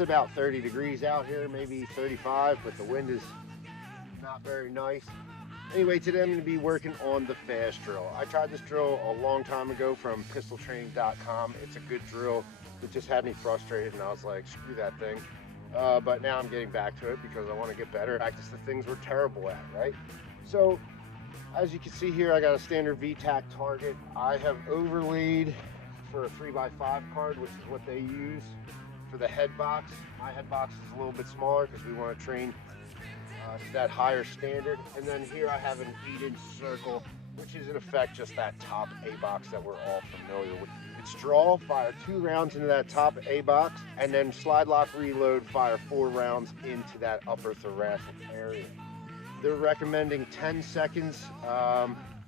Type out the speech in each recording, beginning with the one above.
It's about 30 degrees out here, maybe 35, but the wind is not very nice. Anyway, today I'm going to be working on the F.A.S.T drill. I tried this drill a long time ago from pistoltraining.com. It's a good drill. It just had me frustrated and I was like, screw that thing. But now I'm getting back to it because I want to get better. Practice the things we're terrible at, right? So as you can see here, I got a standard VTAC target. I have overlaid for a 3x5 card, which is what they use for the head box. My head box is a little bit smaller because we want to train to that higher standard. And then here I have an 8-inch circle, which is in effect just that top A box that we're all familiar with. It's draw, fire 2 rounds into that top A box, and then slide lock reload, fire 4 rounds into that upper thoracic area. They're recommending 10 seconds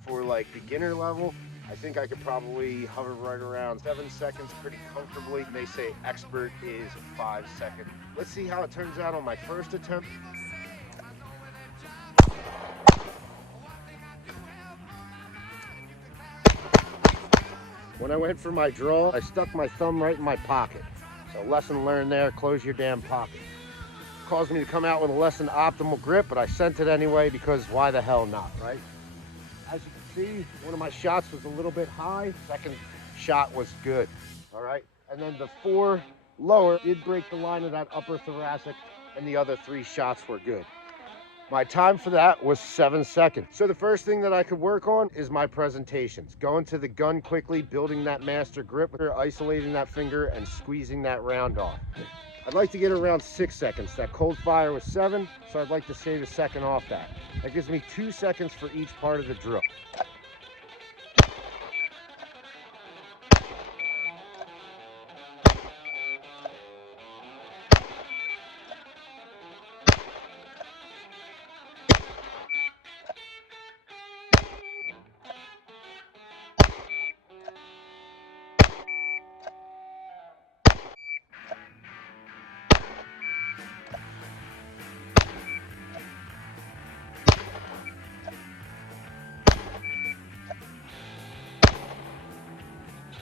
for like beginner level. I think I could probably hover right around 7 seconds pretty comfortably. They say expert is 5 seconds. Let's see how it turns out on my first attempt. When I went for my draw, I stuck my thumb right in my pocket. So lesson learned there, close your damn pocket. Caused me to come out with a less than optimal grip, but I sent it anyway because why the hell not, right? As you can see, one of my shots was a little bit high. Second shot was good, all right? And then the 4 lower did break the line of that upper thoracic, and the other 3 shots were good. My time for that was 7 seconds. So the first thing that I could work on is my presentations. Going to the gun quickly, building that master grip, isolating that finger, and squeezing that round off. I'd like to get around 6 seconds. That cold fire was 7, so I'd like to save a second off that. That gives me 2 seconds for each part of the drill.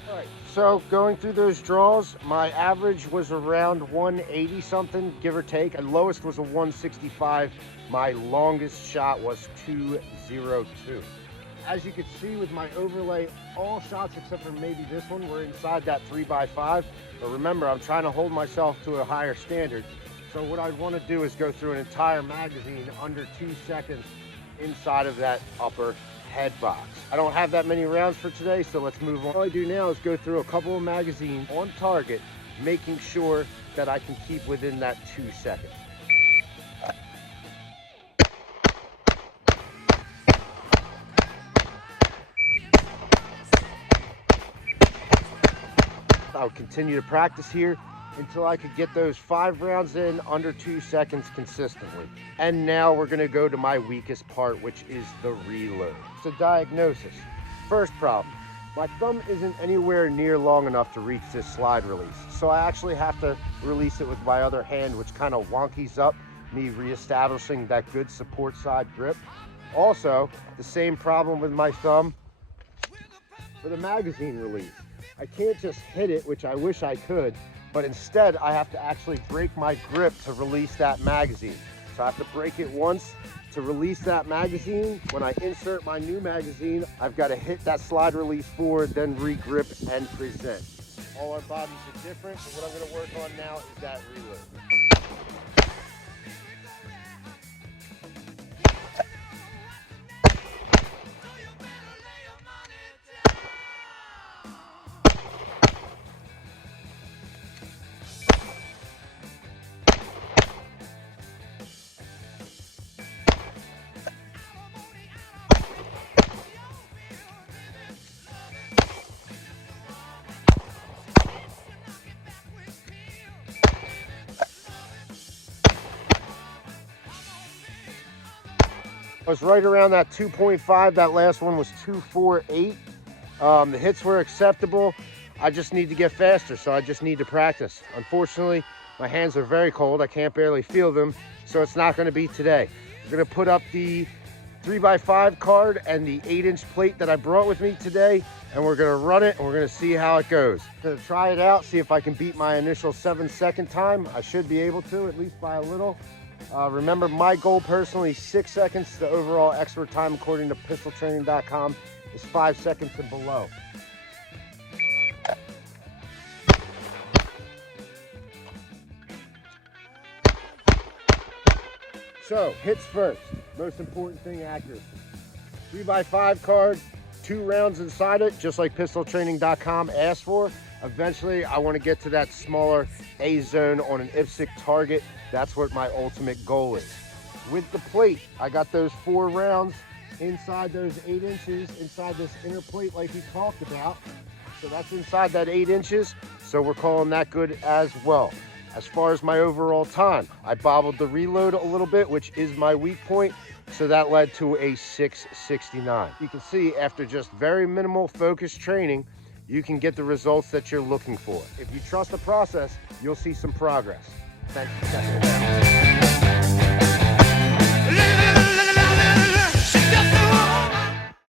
All right, so going through those draws, my average was around 180 something, give or take. And lowest was a 165. My longest shot was 202. As you can see with my overlay, all shots except for maybe this one were inside that 3x5. But remember, I'm trying to hold myself to a higher standard. So what I'd want to do is go through an entire magazine under 2 seconds inside of that upper head box. I don't have that many rounds for today, so let's move on. All I do now is go through a couple of magazines on target, making sure that I can keep within that 2 seconds. I'll continue to practice here until I could get those 5 rounds in under 2 seconds consistently. And now we're gonna go to my weakest part, which is the reload. So diagnosis. First problem, my thumb isn't anywhere near long enough to reach this slide release. So I actually have to release it with my other hand, which kind of wonkies up me reestablishing that good support side grip. Also, the same problem with my thumb for the magazine release. I can't just hit it, which I wish I could, but instead I have to actually break my grip to release that magazine. So I have to break it once to release that magazine. When I insert my new magazine, I've got to hit that slide release forward, then re-grip and present. All our bodies are different, so what I'm going to work on now is that reload. I was right around that 2.5. That last one was 2.48. The hits were acceptable. I just need to get faster, so I just need to practice. Unfortunately, my hands are very cold. I can't barely feel them, so it's not going to be today. I'm going to put up the 3x5 card and the 8-inch plate that I brought with me today, and we're gonna run it and we're gonna see how it goes. Gonna try it out, see if I can beat my initial 7-second time. I should be able to, at least by a little. Remember, my goal personally, 6 seconds. The overall expert time, according to pistoltraining.com, is 5 seconds and below. So, hits first. Most important thing, accuracy. 3x5 card, 2 rounds inside it, just like pistoltraining.com asked for. Eventually, I want to get to that smaller A zone on an IPSC target. That's what my ultimate goal is. With the plate, I got those 4 rounds inside those 8 inches, inside this inner plate like we talked about. So that's inside that 8 inches. So we're calling that good as well. As far as my overall time, I bobbled the reload a little bit, which is my weak point. So that led to a 6:69. You can see after just very minimal focused training, you can get the results that you're looking for. If you trust the process, you'll see some progress. Thanks for checking it out.